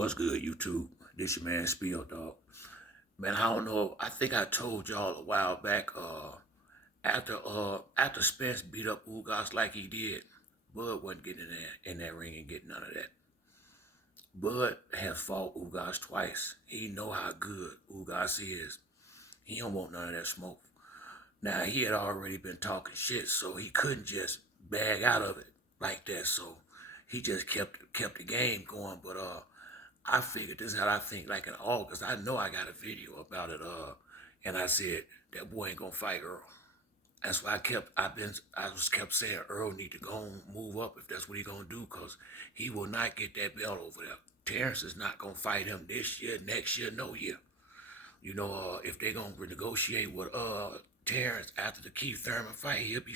What's good, YouTube? This your man Spiel, dog. Man, I don't know. I think I told y'all a while back. After Spence beat up Ugas like he did, Bud wasn't getting in that ring and getting none of that. Bud has fought Ugas twice. He know how good Ugas is. He don't want none of that smoke. Now he had already been talking shit, so he couldn't just bag out of it like that. So he just kept the game going. But I figured this is how I think. Like in August, I know I got a video about it. And I said that boy ain't gonna fight Earl. That's why I just kept saying Earl need to go and move up if that's what he gonna do, cause he will not get that belt over there. Terrence is not gonna fight him this year, next year, no year. If they gonna renegotiate with Terrence after the Keith Thurman fight, he'll be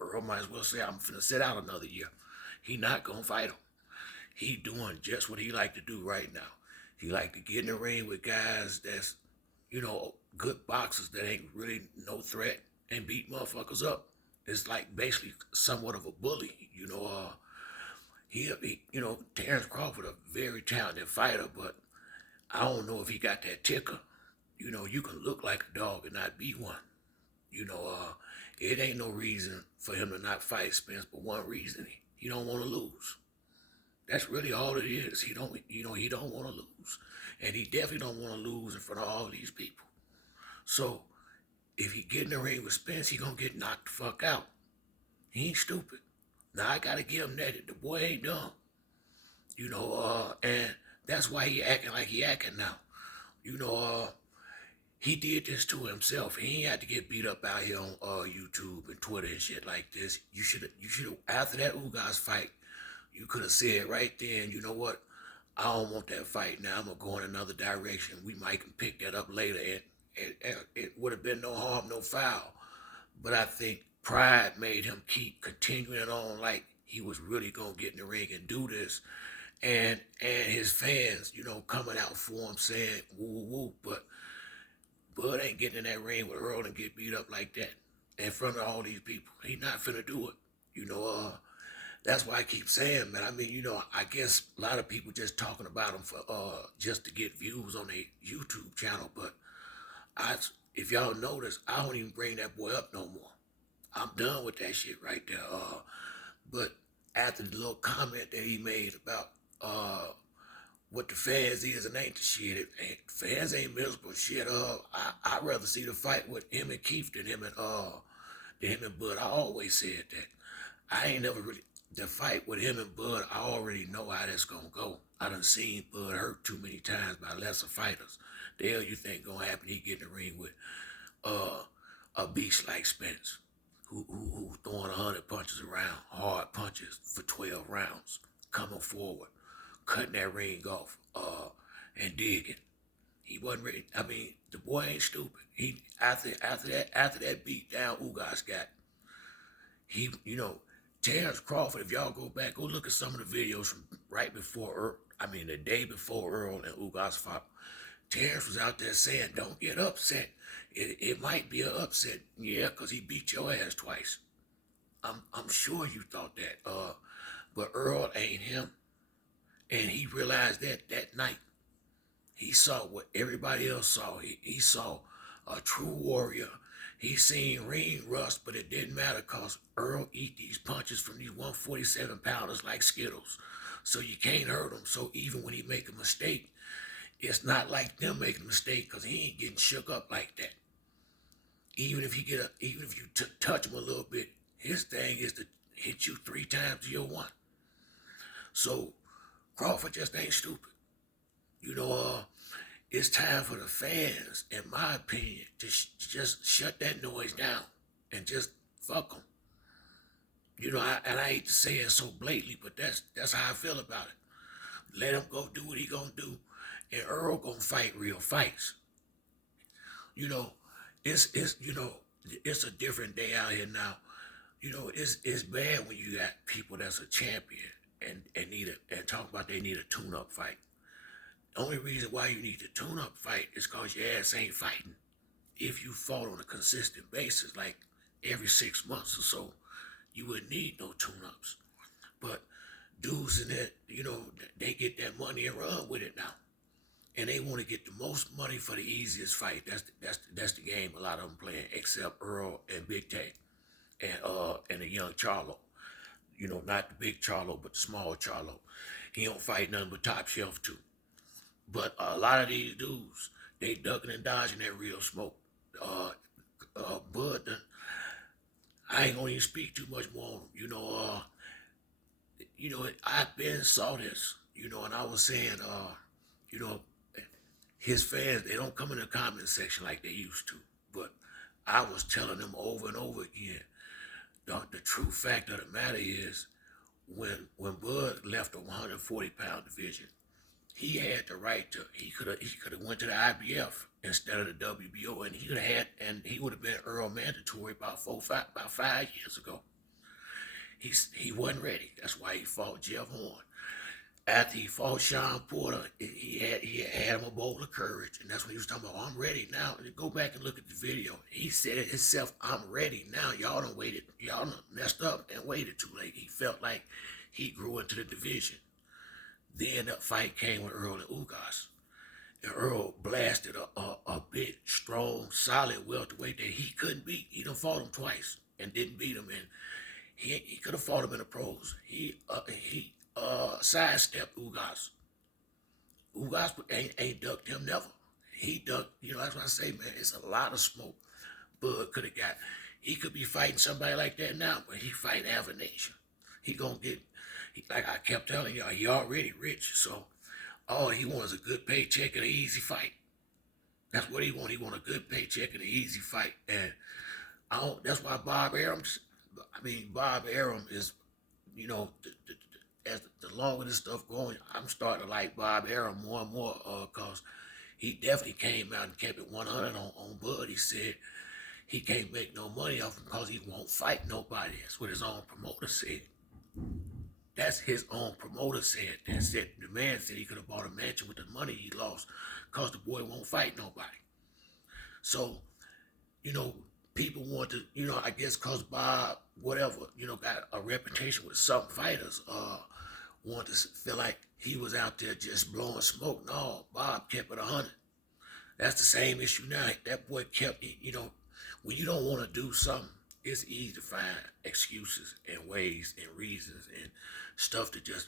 Earl might as well say I'm finna sit out another year. He not gonna fight him. He doing just what he like to do right now. He like to get in the ring with guys that's, good boxers that ain't really no threat and beat motherfuckers up. It's like basically somewhat of a bully. Terrence Crawford a very talented fighter, but I don't know if he got that ticker. You can look like a dog and not be one. It ain't no reason for him to not fight Spence, but one reason he don't want to lose. That's really all it is. He don't want to lose, and he definitely don't want to lose in front of all these people. So if he get in the ring with Spence, he gonna get knocked the fuck out. He ain't stupid. Now I gotta give him that. The boy ain't dumb. And that's why he acting like he acting now. You know, uh, he did this to himself. He ain't had to get beat up out here on YouTube and Twitter and shit like this. You should have after that Ugas fight, you could have said right then, you know what? I don't want that fight now. I'm gonna go in another direction. We might can pick that up later, and it would have been no harm, no foul. But I think pride made him keep continuing on like he was really gonna get in the ring and do this. And his fans, coming out for him saying woo woo, but Bud ain't getting in that ring with Earl and get beat up like that in front of all these people. He not finna do it. You know, that's why I keep saying, man. I mean, I guess a lot of people just talking about him for just to get views on their YouTube channel. But I, if y'all notice, I don't even bring that boy up no more. I'm done with that shit right there. But after the little comment that he made about what the fans is and ain't the shit, fans ain't miserable shit. I'd rather see the fight with him and Keith than him and Bud. I always said that. I ain't never really the fight with him and Bud. I already know how that's gonna go. I done seen Bud hurt too many times by lesser fighters. The hell you think gonna happen? He get in the ring with uh, a beast like Spence, who throwing 100 punches around, hard punches for 12 rounds, coming forward, cutting that ring off, and digging. He wasn't ready. I mean, the boy ain't stupid. He after that beat down Ugas got, he Terrence Crawford. If y'all go back, go look at some of the videos from right before Earl. I mean, the day before Earl and Ugas fought. Terrence was out there saying, "Don't get upset. It might be an upset, yeah, cause he beat your ass twice." I'm sure you thought that. But Earl ain't him, and he realized that night. He saw what everybody else saw. He saw a true warrior. He seen ring rust, but it didn't matter because Earl eat these punches from these 147 pounders like Skittles. So you can't hurt him. So even when he make a mistake, it's not like them making a mistake because he ain't getting shook up like that. Even if you touch him a little bit, his thing is to hit you 3 times to your one. So Crawford just ain't stupid. You know, it's time for the fans, in my opinion, to just shut that noise down and just fuck them. And I hate to say it so blatantly, but that's how I feel about it. Let him go do what he gonna do, and Earl gonna fight real fights. You know, it's a different day out here now. It's bad when you got people that's a champion and talk about they need a tune-up fight. The only reason why you need the tune-up fight is because your ass ain't fighting. If you fought on a consistent basis, like every 6 months or so, you wouldn't need no tune-ups. But dudes in that, they get that money money and run with it now. And they want to get the most money for the easiest fight. That's the game a lot of them playing, except Errol and Big Tay and the young Charlo. You know, not the big Charlo, but the small Charlo. He don't fight nothing but top shelf too. But a lot of these dudes, they ducking and dodging that real smoke. Bud, I ain't gonna even speak too much more on him. I've been saw this, and I was saying, you know, his fans, they don't come in the comment section like they used to. But I was telling them over and over again, the true fact of the matter is, when Bud left the 140-pound division, he had the right to. He could have went to the IBF instead of the WBO, and he would have been Earl mandatory about 5 years ago. He wasn't ready. That's why he fought Jeff Horn. After he fought Sean Porter, he had him a bowl of courage, and that's when he was talking about, I'm ready now. And go back and look at the video. He said it himself, I'm ready now. Y'all done waited. Y'all done messed up and waited too late. He felt like he grew into the division. Then that fight came with Errol and Ugas. And Errol blasted a big, strong, solid welterweight that he couldn't beat. He done fought him twice and didn't beat him. And he could have fought him in the pros. He sidestepped Ugas. Ugas ain't ducked him never. He ducked, that's what I say, man. It's a lot of smoke Bud could have got. He could be fighting somebody like that now, but he fighting Avenation. He gonna get, like I kept telling y'all, he already rich, so all he wants is a good paycheck and an easy fight. That's what he want. He want a good paycheck and an easy fight. And that's why Bob Arum is, as the longer this stuff going, I'm starting to like Bob Arum more and more, cause he definitely came out and kept it 100 on Bud. He said he can't make no money off him because he won't fight nobody. That's what his own promoter said. That's his own promoter said. That said, the man said he could have bought a mansion with the money he lost because the boy won't fight nobody. So, people want to, I guess because Bob, whatever, got a reputation with some fighters, want to feel like he was out there just blowing smoke. No, Bob kept it 100. That's the same issue now. That boy kept, when you don't want to do something, it's easy to find excuses and ways and reasons and stuff to just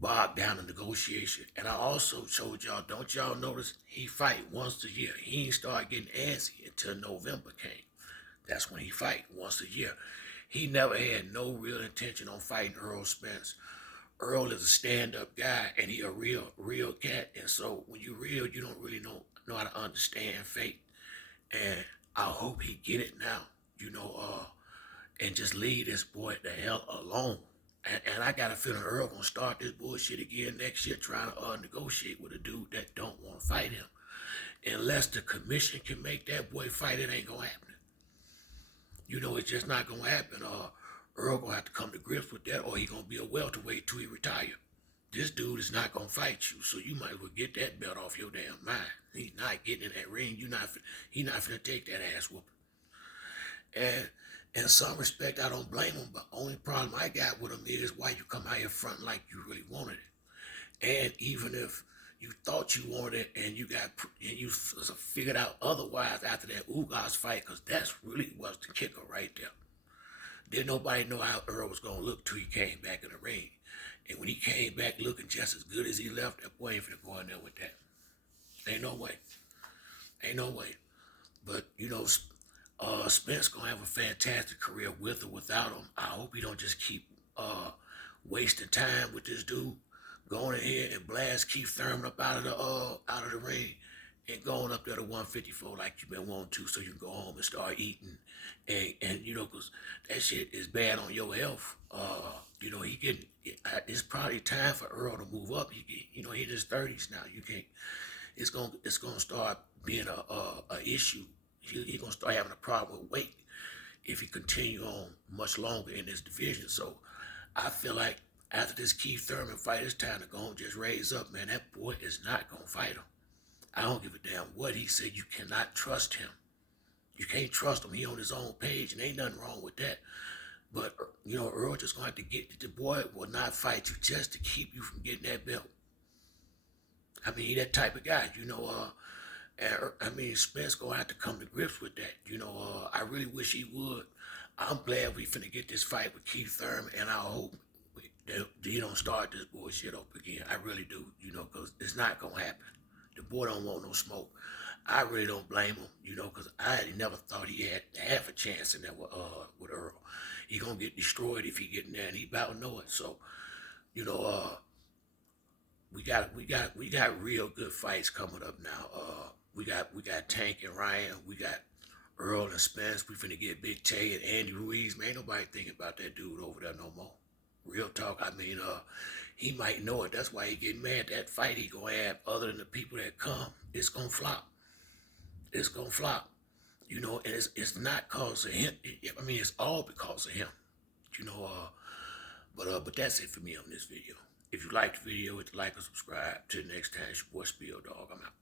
bog down the negotiation. And I also told y'all, don't y'all notice he fight once a year. He ain't start getting antsy until November came. That's when he fight once a year. He never had no real intention on fighting Errol Spence. Errol is a stand-up guy, and he a real cat. And so when you real, you don't really know how to understand fate. And I hope he get it now, and just leave this boy the hell alone. And I got a feeling Errol gonna start this bullshit again next year, trying to negotiate with a dude that don't want to fight him. Unless the commission can make that boy fight, it ain't gonna happen. It's just not gonna happen. Errol gonna have to come to grips with that, or he gonna be a welterweight till he retire. This dude is not gonna fight you, so you might as well get that belt off your damn mind. He's not getting in that ring. He not finna take that ass whooping. And in some respect, I don't blame him, but only problem I got with him is why you come out here front like you really wanted it. And even if you thought you wanted it and you figured out otherwise after that Ugas fight, because that's really was the kicker right there. Didn't nobody know how Errol was gonna look till he came back in the ring. And when he came back looking just as good as he left, that boy ain't finna go in there with that. Ain't no way. Ain't no way. But, Spence gonna have a fantastic career with or without him. I hope he don't just keep wasting time with this dude going ahead and blast Keith Thurman up out of the ring and going up there to 154 like you've been wanting to, so you can go home and start eating. And because that shit is bad on your health. It's probably time for Earl to move up. He in his 30s now. You can't. It's gonna start being a issue. He's gonna start having a problem with weight if he continue on much longer in this division. So I feel like after this Keith Thurman fight, it's time to go and just raise up, man. That boy is not gonna fight him. I don't give a damn what he said. You cannot trust him. You can't trust him. He on his own page, and ain't nothing wrong with that. But, Earl just going to have to the boy will not fight you just to keep you from getting that belt. I mean, he that type of guy, and I mean, Spence gonna have to come to grips with that. I really wish he would. I'm glad we finna get this fight with Keith Thurman, and I hope that he don't start this bullshit up again. I really do, because it's not gonna happen. The boy don't want no smoke. I really don't blame him, because I never thought he had half a chance in that with Errol. He gonna get destroyed if he get in there, and he about to know it. So, you know, uh, we got real good fights coming up now. We got Tank and Ryan. We got Earl and Spence. We finna get Big Tay and Andy Ruiz. Man, ain't nobody thinking about that dude over there no more. Real talk. I mean, he might know it. That's why he get mad. That fight he gonna have, other than the people that come, it's gonna flop. It's gonna flop. And it's not cause of him. I mean, it's all because of him. You know, but that's it for me on this video. If you like the video, hit the like and subscribe. Till next time, it's your boy Spill Dog. I'm out.